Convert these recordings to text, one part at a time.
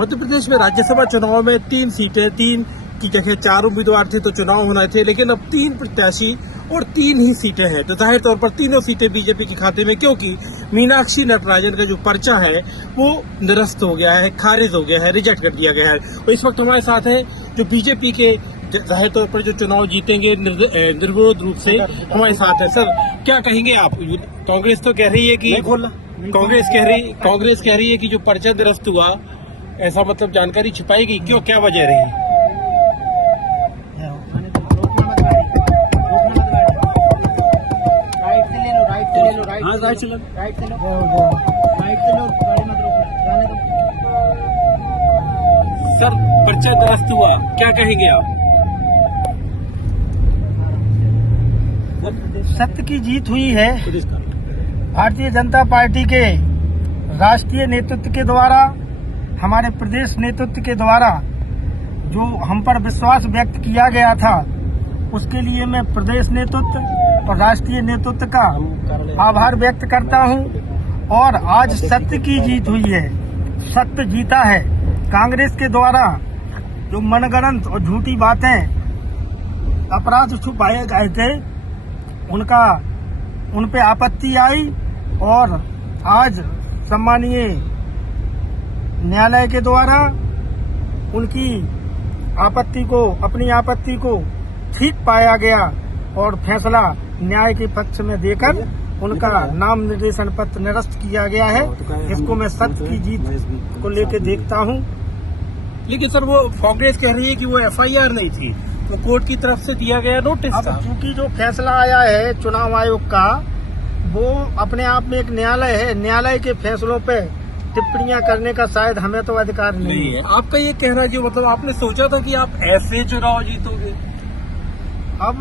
मध्य प्रदेश में राज्यसभा चुनाव में 3 सीटें, 3 की जगह 4 उम्मीदवार थे तो चुनाव होना थे, लेकिन अब 3 प्रत्याशी और 3 ही सीटें हैं। तो जाहिर तौर पर तीनों सीटें बीजेपी के खाते में, क्योंकि मीनाक्षी नटराजन का जो पर्चा है वो निरस्त हो गया है, खारिज हो गया है, रिजेक्ट कर दिया गया है। तो इस वक्त हमारे साथ है जो बीजेपी के जाहिर तौर पर जो चुनाव जीतेंगे निर्विरोध रूप से हमारे साथ है। सर, क्या कहेंगे आप? कांग्रेस तो कह रही है कि कांग्रेस कह रही है कि जो पर्चा निरस्त हुआ, ऐसा मतलब जानकारी छिपाई गई, क्यों, क्या वजह रही? सर, पर्चा निरस्त हुआ, क्या कहेंगे आप? सत्य की जीत हुई है। भारतीय जनता पार्टी के राष्ट्रीय नेतृत्व के द्वारा, हमारे प्रदेश नेतृत्व के द्वारा जो हम पर विश्वास व्यक्त किया गया था, उसके लिए मैं प्रदेश नेतृत्व और राष्ट्रीय नेतृत्व का आभार व्यक्त करता हूं। और आज सत्य की जीत हुई है, सत्य जीता है। कांग्रेस के द्वारा जो मनगढ़ंत और झूठी बातें, अपराध छुपाए गए थे, उन पे आपत्ति आई और आज सम्मानीय न्यायालय के द्वारा उनकी अपनी आपत्ति को ठीक पाया गया और फैसला न्याय के पक्ष में देकर उनका नाम निर्देशन पत्र निरस्त किया गया है। इसको मैं सत्य की जीत को लेकर देखता हूं। लेकिन सर, वो कांग्रेस कह रही है कि वो एफआईआर नहीं थी, तो कोर्ट की तरफ से दिया गया नोटिस था। क्योंकि जो फैसला आया है चुनाव आयोग का, वो अपने आप में एक न्यायालय है। न्यायालय के फैसलों पे टिप्पणियां करने का शायद हमें तो अधिकार नहीं है। आपका ये कहना कि मतलब आपने सोचा था कि आप ऐसे चुनाव जीतोगे? अब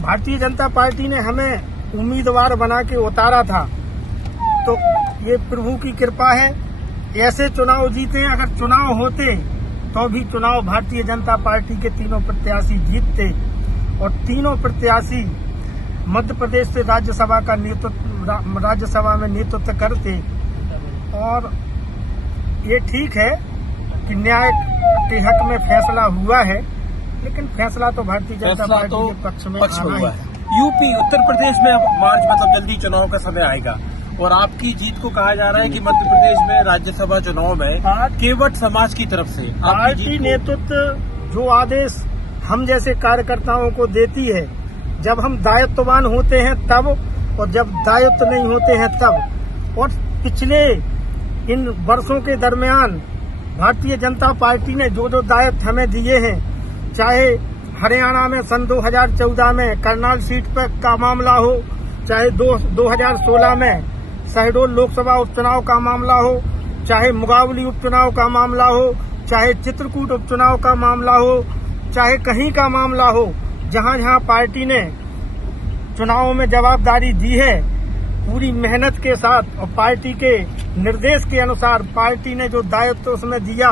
भारतीय जनता पार्टी ने हमें उम्मीदवार बना के उतारा था, तो ये प्रभु की कृपा है, ऐसे चुनाव जीते। अगर चुनाव होते तो भी चुनाव भारतीय जनता पार्टी के तीनों प्रत्याशी जीतते और तीनों प्रत्याशी मध्य प्रदेश से राज्यसभा में नेतृत्व करते। और ये ठीक है कि न्याय के हक में फैसला हुआ है, लेकिन फैसला तो भारतीय जनता पार्टी के पक्ष में हुआ है। यूपी, उत्तर प्रदेश में मार्च मतलब जल्दी चुनाव का समय आएगा और आपकी जीत को कहा जा रहा है कि मध्य प्रदेश में राज्यसभा चुनाव में केवट समाज की तरफ से पार्टी नेतृत्व जो आदेश हम जैसे कार्यकर्ताओं को देती है, जब हम दायित्ववान होते हैं तब, और जब दायित्व नहीं होते हैं तब। और पिछले इन वर्षों के दरमियान भारतीय जनता पार्टी ने जो जो दायित्व हमें दिए हैं, चाहे हरियाणा में सन 2014 में करनाल सीट पर का मामला हो, चाहे 2016 में शहडोल लोकसभा उपचुनाव का मामला हो, चाहे मुगावली उपचुनाव का मामला हो, चाहे चित्रकूट उपचुनाव का मामला हो, चाहे कहीं का मामला हो, जहां जहां पार्टी ने चुनावों में जवाबदारी दी है, पूरी मेहनत के साथ और पार्टी के निर्देश के अनुसार पार्टी ने जो दायित्व उसमें दिया,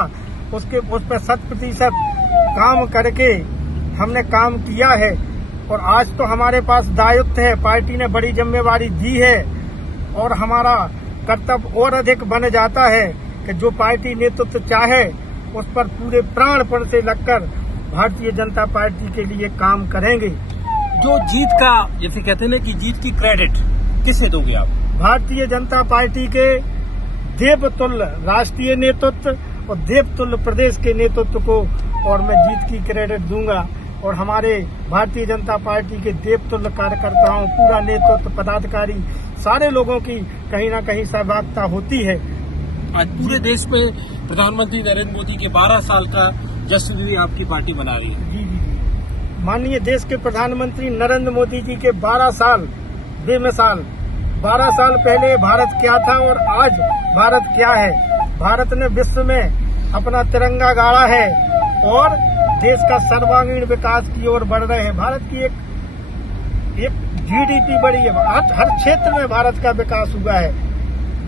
उस पर 100% काम करके हमने काम किया है। और आज तो हमारे पास दायित्व है, पार्टी ने बड़ी जिम्मेवारी दी है और हमारा कर्तव्य और अधिक बन जाता है कि जो पार्टी नेतृत्व चाहे उस पर पूरे प्राणपण से लगकर भारतीय जनता पार्टी के लिए काम करेंगे। जो जीत का, जैसे कहते हैं ना कि जीत की क्रेडिट किसे दोगे आप? भारतीय जनता पार्टी के देवतुल्य राष्ट्रीय नेतृत्व और देवतुल्य प्रदेश के नेतृत्व को और मैं जीत की क्रेडिट दूंगा। और हमारे भारतीय जनता पार्टी के देवतुल्य कार्यकर्ताओं, पूरा नेतृत्व, पदाधिकारी, सारे लोगों की कहीं न कहीं सहभागिता होती है। आज पूरे देश में प्रधानमंत्री नरेंद्र मोदी के 12 साल का जश्न भी आपकी पार्टी मना रही है। जी। माननीय देश के प्रधानमंत्री नरेंद्र मोदी जी के 12 साल बेमिसाल। 12 साल पहले भारत क्या था और आज भारत क्या है। भारत ने विश्व में अपना तिरंगा गाड़ा है और देश का सर्वांगीण विकास की ओर बढ़ रहे हैं। भारत की एक जीडीपी बढ़ी है, हर क्षेत्र में भारत का विकास हुआ है।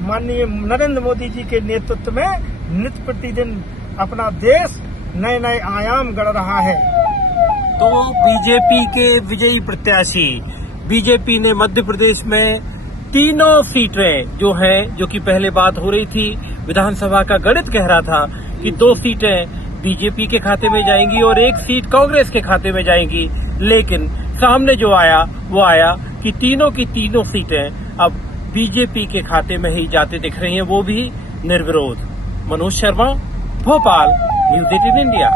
माननीय नरेंद्र मोदी जी के नेतृत्व में नित्य प्रतिदिन अपना देश नए नए आयाम गढ़ रहा है। तो बीजेपी के विजयी प्रत्याशी, बीजेपी ने मध्य प्रदेश में तीनों सीटें जो कि पहले बात हो रही थी, विधानसभा का गणित कह रहा था कि 2 सीटें बीजेपी के खाते में जाएंगी और 1 सीट कांग्रेस के खाते में जाएंगी, लेकिन सामने जो आया वो आया कि तीनों की तीनों सीटें अब बीजेपी के खाते में ही जाते दिख रही हैं, वो भी निर्विरोध। Manoj Sharma, Bhopal, news 18 India.